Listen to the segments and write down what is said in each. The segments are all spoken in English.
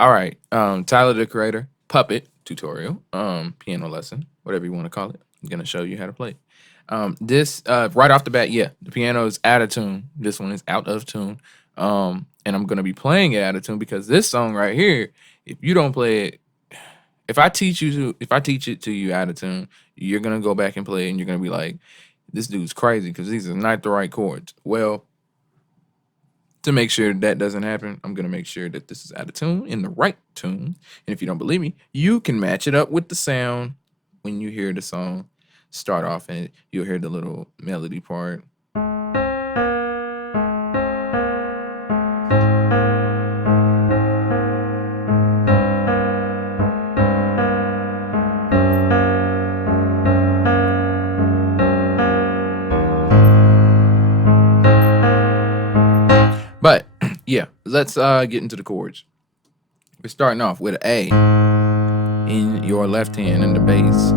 All right. Tyler the Creator puppet tutorial, piano lesson, whatever you want to call it. I'm gonna show you how to play. This right off the bat, yeah, the piano is out of tune. This one is out of tune. And I'm gonna be playing it out of tune because this song right here, if you don't play it, if I teach it to you out of tune, you're gonna go back and play it and you're gonna be like, this dude's crazy because these are not the right chords. Well, to make sure that doesn't happen, I'm gonna make sure that this is out of tune in the right tune. And if you don't believe me, you can match it up with the sound when you hear the song start off, and you'll hear the little melody part. But yeah, let's get into the chords. We're starting off with an A in your left hand in the bass.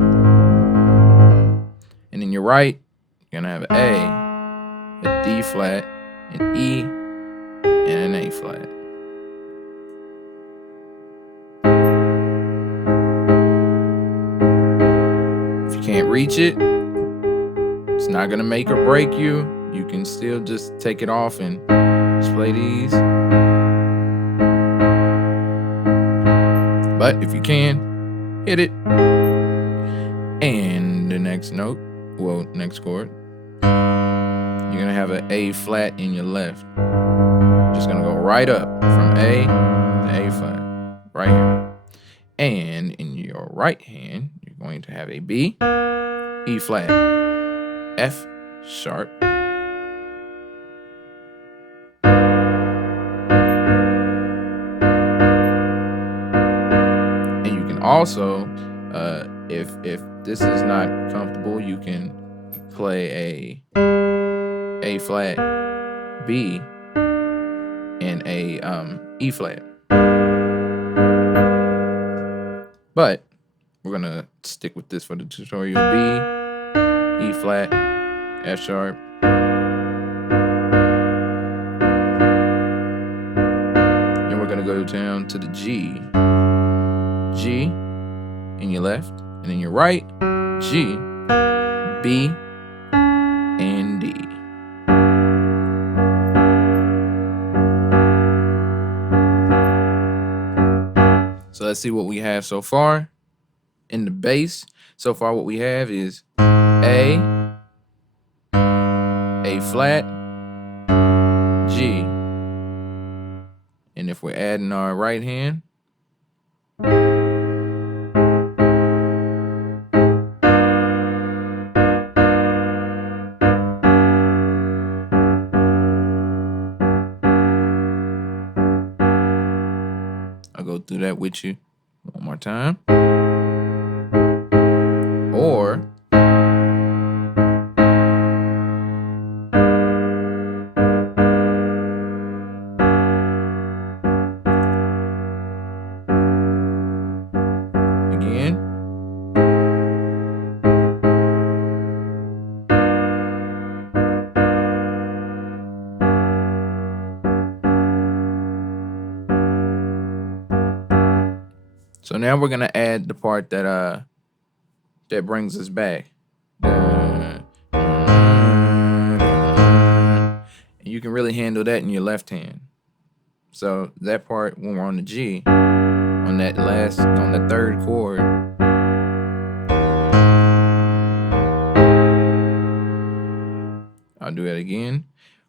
And in your right, you're gonna have an A D flat, an E, and an A flat. If you can't reach it, it's not gonna make or break you. You can still just take it off and just play these. But if you can, hit it. And the next note, next chord, you're gonna have an A flat in your left. Just gonna go right up from A to A flat, right here. And in your right hand, you're going to have a B, E flat, F sharp, and you can also, if this is not comfortable, you can play a flat, B, and a E flat. But we're gonna stick with this for the tutorial. B, E flat, F sharp. And we're gonna go down to the G. G in your left, and in your right, G, B, and D. So let's see what we have so far. In the bass, so far what we have is A flat, G. And if we're adding our right hand, I'll go through that with you one more time. Or again. So now we're gonna add the part that that brings us back. And you can really handle that in your left hand. So that part, when we're on the G, on the third chord, I'll do that again.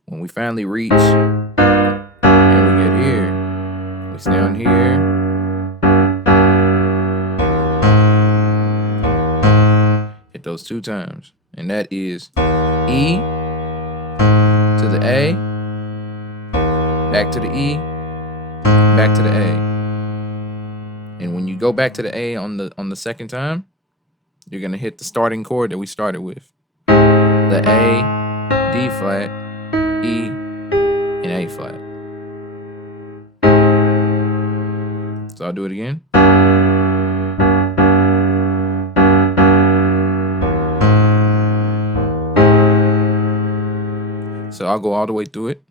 When we finally reach and we get here, we stay on here. Hit those 2 times. And that is E to the A, back to the E, back to the A. And when you go back to the A on the second time, you're gonna hit the starting chord that we started with. The A, D flat, E, and A flat. So I'll do it again. So I'll go all the way through it.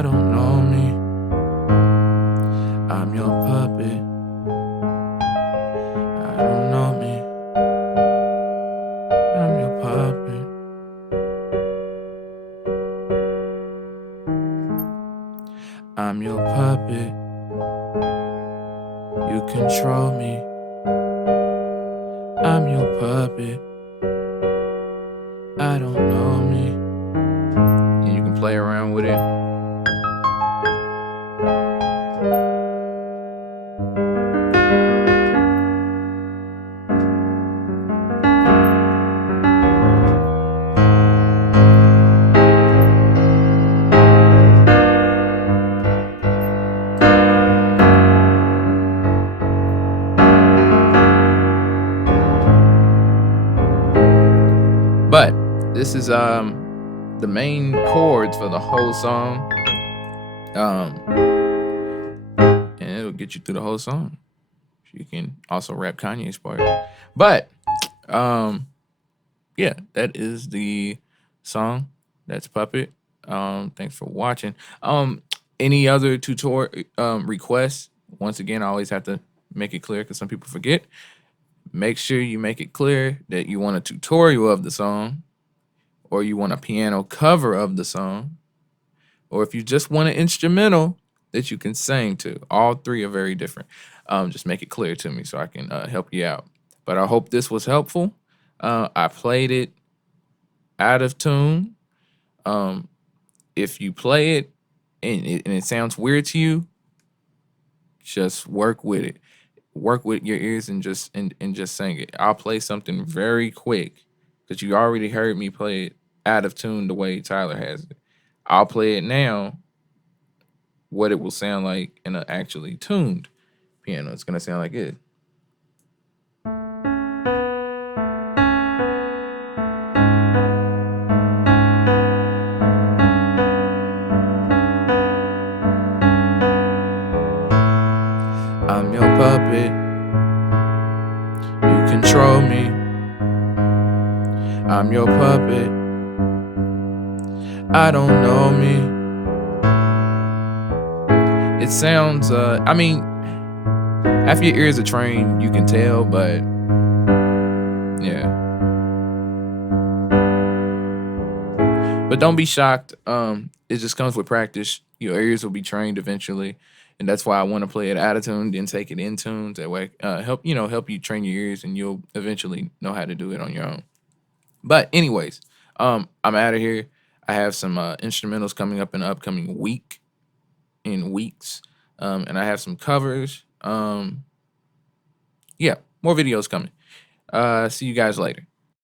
I don't know me. I'm your puppet. I don't know me. I'm your puppet. I'm your puppet. You control me. I'm your puppet. I don't know me. And you can play around with it. But this is the main chords for the whole song. And it'll get you through the whole song. You can also rap Kanye's part. But yeah, that is the song. That's Puppet. Thanks for watching. Any other tutorial requests? Once again, I always have to make it clear because some people forget. Make sure you make it clear that you want a tutorial of the song, or you want a piano cover of the song, or if you just want an instrumental that you can sing to. All three are very different. Just make it clear to me so I can help you out. But I hope this was helpful. I played it out of tune. If you play it and it sounds weird to you, just work with it. Work with your ears and just sing it. I'll play something very quick because you already heard me play it out of tune the way Tyler has it. I'll play it now, what it will sound like in an actually tuned piano. It's gonna sound like it. I'm your puppet. You control me. I'm your puppet. I don't know me. It sounds, I mean, after your ears are trained, you can tell, but yeah. But don't be shocked. It just comes with practice. Your ears will be trained eventually. And that's why I want to play it out of tune, then take it in tune. That way, help you train your ears, and you'll eventually know how to do it on your own. But anyways, I'm out of here. I have some instrumentals coming up in the upcoming weeks, and I have some covers. Yeah, more videos coming. See you guys later.